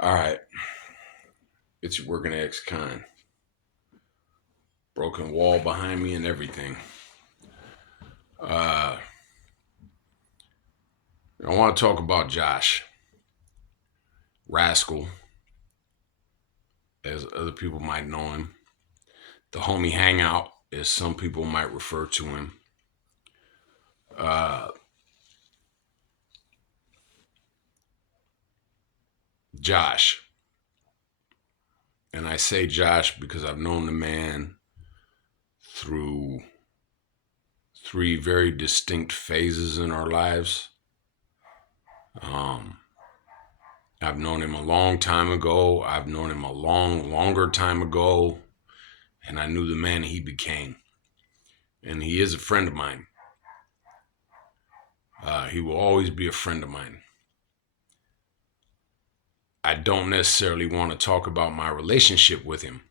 All right, it's your working ex-con. Broken wall behind me and everything. Uh, I want to talk about Josh Rascal, as other people might know him. The homie hangout, as some people might refer to him. Uh, Josh, and I say Josh because I've known the man through three very distinct phases in our lives. Um, I've known him a long time ago. I've known him a longer time ago. And I knew the man he became. And he is a friend of mine. He will always be a friend of mine. I don't necessarily want to talk about my relationship with him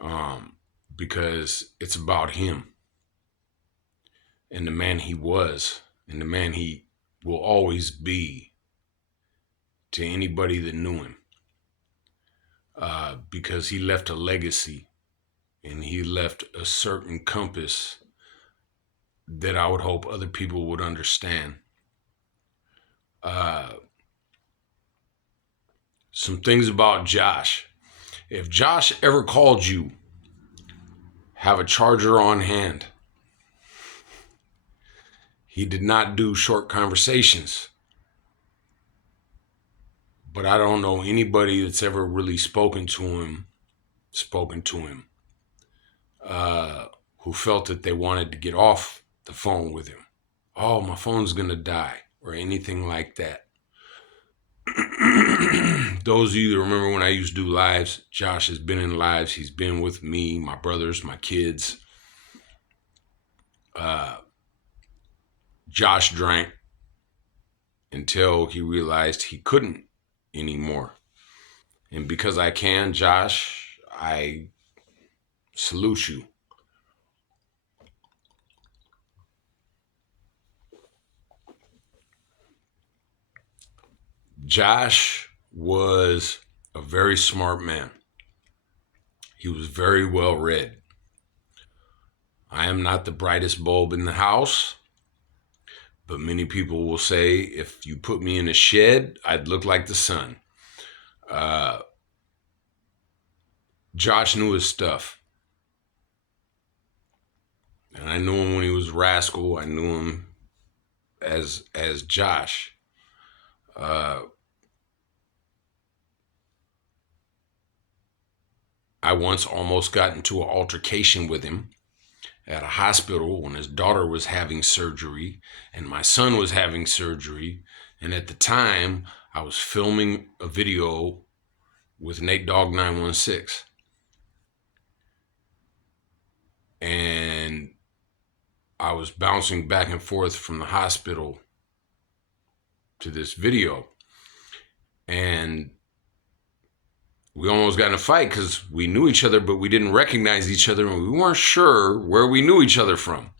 um, because it's about him and the man he was and the man he will always be to anybody that knew him. Because he left a legacy and he left a certain compass that I would hope other people would understand. Uh, some things about Josh. If Josh ever called you, have a charger on hand. He did not do short conversations. But I don't know anybody that's ever really spoken to him, who felt that they wanted to get off the phone with him. Oh, my phone's gonna die, or anything like that. Those of you that remember when I used to do lives, Josh has been in lives. He's been with me, my brothers, my kids. Josh drank until he realized he couldn't anymore. And because I can, Josh, I salute you. Josh was a very smart man. He was very well read. I am not the brightest bulb in the house, but many people will say if you put me in a shed, I'd look like the sun. Uh, Josh knew his stuff. And I knew him when he was Rascal. I knew him as Josh. Uh, I once almost got into an altercation with him at a hospital when his daughter was having surgery and my son was having surgery. And at the time, I was filming a video with Nate Dogg 916. And I was bouncing back and forth from the hospital to this video. And we almost got in a fight because we knew each other, but we didn't recognize each other and we weren't sure where we knew each other from.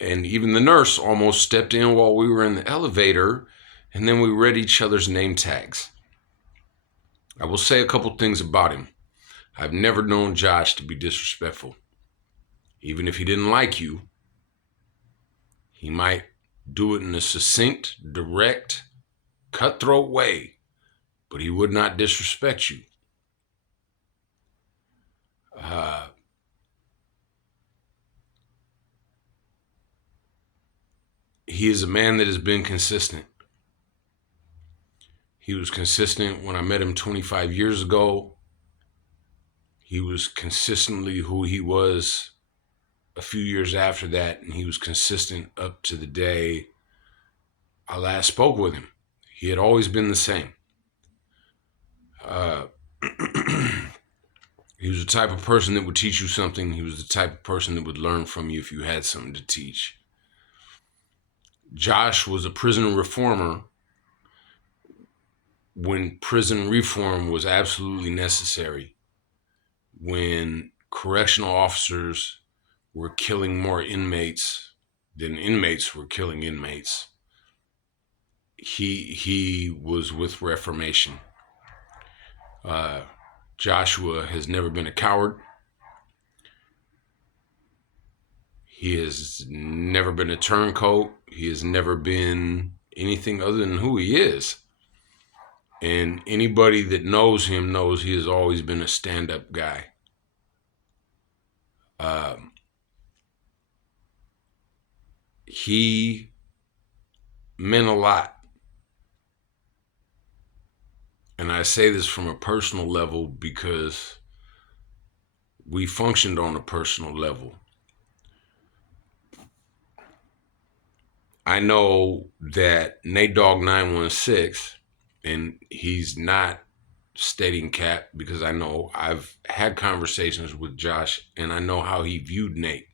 And even the nurse almost stepped in while we were in the elevator, and then we read each other's name tags. I will say a couple things about him. I've never known Josh to be disrespectful. Even if he didn't like you, he might do it in a succinct, direct, cutthroat way, but he would not disrespect you. He is a man that has been consistent. He was consistent when I met him 25 years ago. He was consistently who he was a few years after that, and he was consistent up to the day I last spoke with him. He had always been the same. Uh, he was the type of person that would teach you something. He was the type of person that would learn from you if you had something to teach. Josh was a prison reformer when prison reform was absolutely necessary, when correctional officers were killing more inmates than inmates were killing inmates. he was with Reformation. Joshua has never been a coward. He has never been a turncoat. He has never been anything other than who he is. And anybody that knows him knows he has always been a stand-up guy. He meant a lot. And I say this from a personal level because we functioned on a personal level. I know that Nate Dogg 916, and he's not stating cap because I know I've had conversations with Josh and I know how he viewed Nate.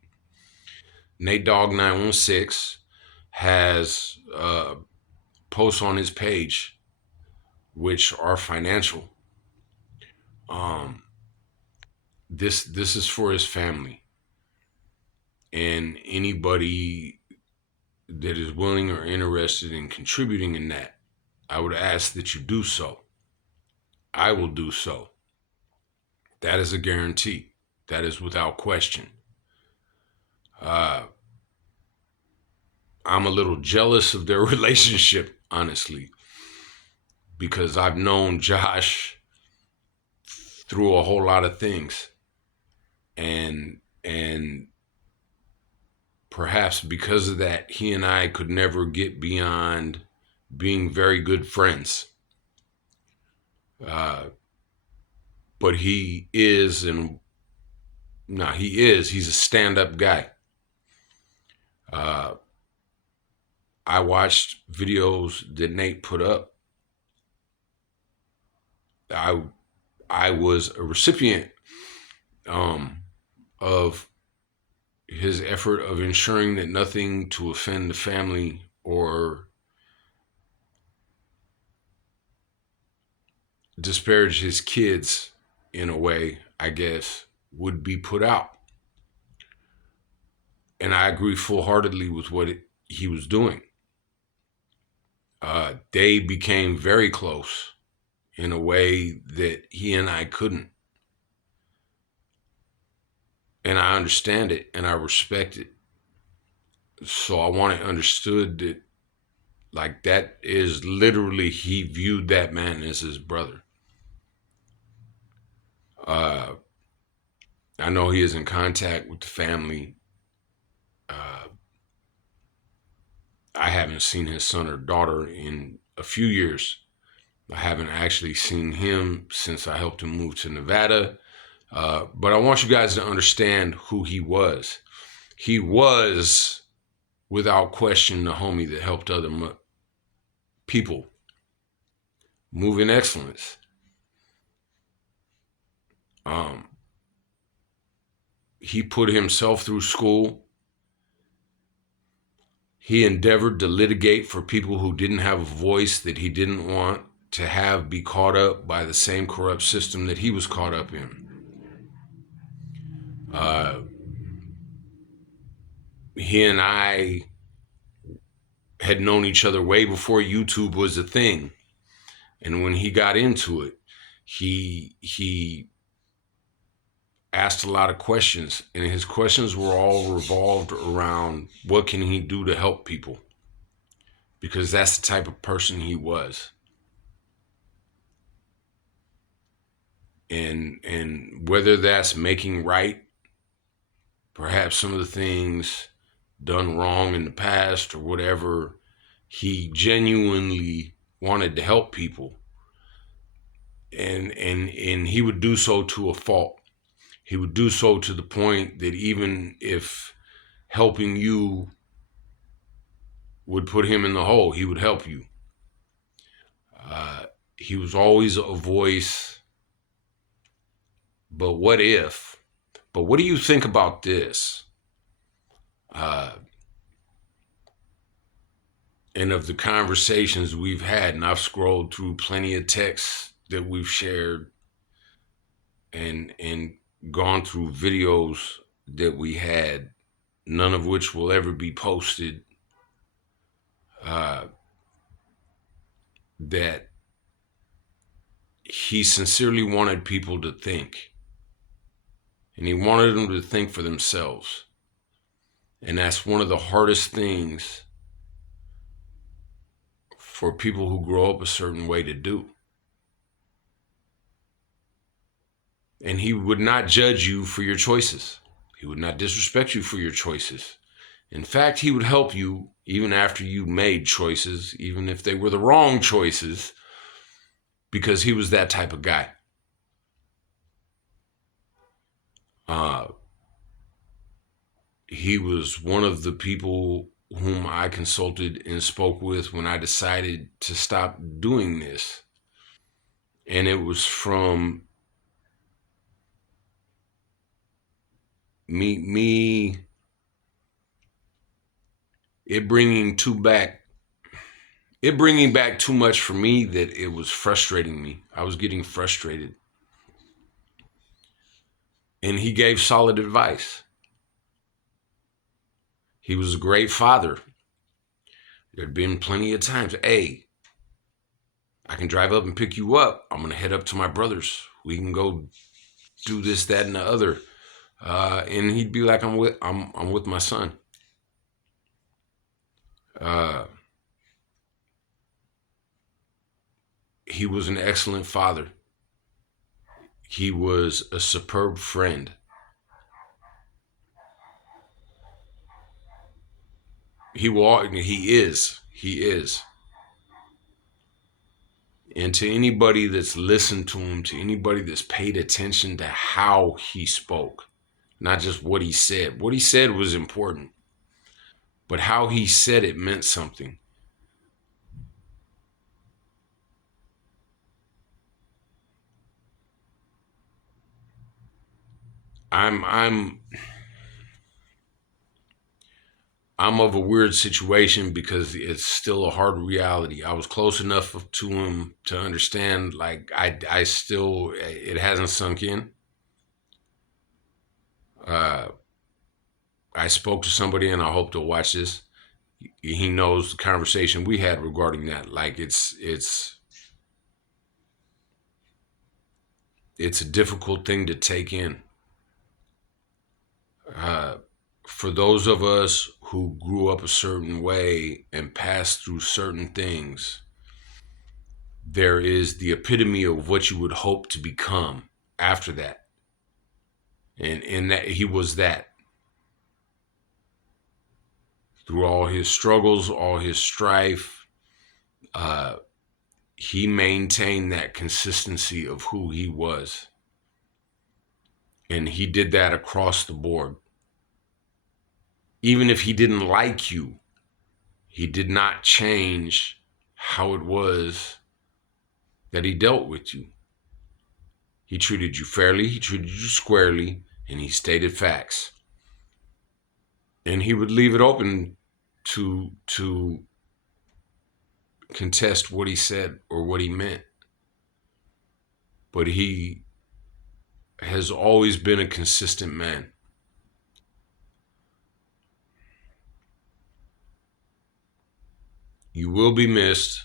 Nate Dogg 916 has posts on his page which are financial. This is for his family, and anybody that is willing or interested in contributing in that, I would ask that you do so. I will do so. That is a guarantee. That is without question. I'm a little jealous of their relationship, honestly, because I've known Josh through a whole lot of things, and perhaps because of that, he and I could never get beyond being very good friends. But he is, he's a stand-up guy. I watched videos that Nate put up. I was a recipient of his effort of ensuring that nothing to offend the family or disparage his kids in a way, I guess, would be put out. And I agree full-heartedly with what he was doing. They became very close in a way that he and I couldn't. And I understand it and I respect it. So I want it understood that, like, that is literally, he viewed that man as his brother. I know he is in contact with the family. I haven't seen his son or daughter in a few years. I haven't actually seen him since I helped him move to Nevada. But I want you guys to understand who he was. He was, without question, the homie that helped other people move in excellence. He put himself through school. He endeavored to litigate for people who didn't have a voice, that he didn't want to have be caught up by the same corrupt system that he was caught up in. He and I had known each other way before YouTube was a thing. And when he got into it, he asked a lot of questions, and his questions were all revolved around what can he do to help people, because that's the type of person he was. And whether that's making right perhaps some of the things done wrong in the past or whatever, he genuinely wanted to help people, and he would do so to a fault. He would do so to the point that even if helping you would put him in the hole, he would help you. He was always a voice. But what if? But what do you think about this? And of the conversations we've had, and I've scrolled through plenty of texts that we've shared, and gone through videos that we had, none of which will ever be posted. that he sincerely wanted people to think, and he wanted them to think for themselves. And that's one of the hardest things for people who grow up a certain way to do. And he would not judge you for your choices. He would not disrespect you for your choices. In fact, he would help you even after you made choices, even if they were the wrong choices, because he was that type of guy. Uh, he was one of the people whom I consulted and spoke with when I decided to stop doing this. And it was from me it bringing too back it bringing back too much for me that it was frustrating me. I was getting frustrated. And he gave solid advice. He was a great father. There'd been plenty of times, hey, I can drive up and pick you up. I'm going to head up to my brother's. We can go do this, that, and the other. And he'd be like, I'm with my son. He was an excellent father. He was a superb friend. He is. And to anybody that's listened to him, to anybody that's paid attention to how he spoke, not just what he said. What he said was important, but how he said it meant something. I'm of a weird situation because it's still a hard reality. I was close enough to him to understand, like, I still, it hasn't sunk in. Uh, I spoke to somebody, and I hope to watch this. He knows the conversation we had regarding that. Like, it's a difficult thing to take in. Uh, for those of us who grew up a certain way and passed through certain things, there is the epitome of what you would hope to become after that. And that he was that. Through all his struggles, all his strife, uh, he maintained that consistency of who he was. And he did that across the board. Even if he didn't like you, he did not change how it was that he dealt with you. He treated you fairly, he treated you squarely, and he stated facts. And he would leave it open to contest what he said or what he meant. But he has always been a consistent man. You will be missed.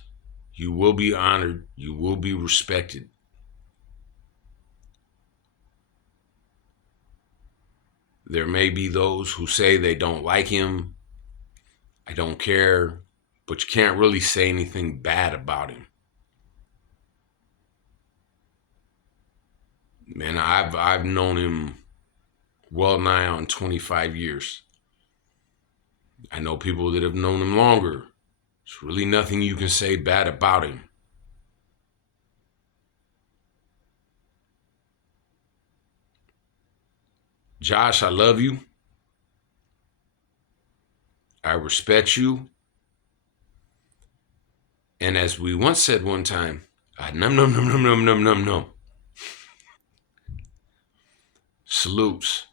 You will be honored. You will be respected. There may be those who say they don't like him. I don't care. But you can't really say anything bad about him. Man, I've known him well nigh on 25 years. I know people that have known him longer. There's really nothing you can say bad about him. Josh, I love you. I respect you. And as we once said one time, num num num num num num num num. Salutes.